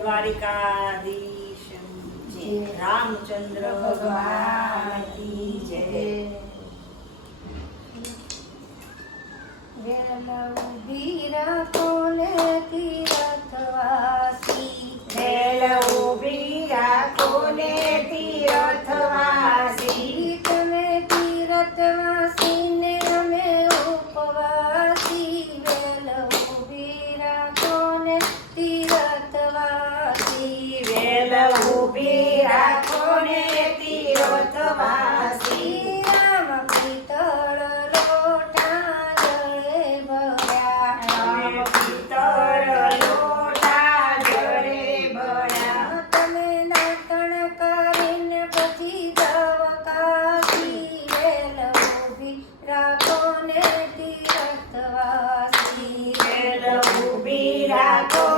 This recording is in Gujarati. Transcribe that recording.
દ્વારિકાધીશ. રામચંદ્ર ભગવાન જય કોને તીરથવાસી Chicago.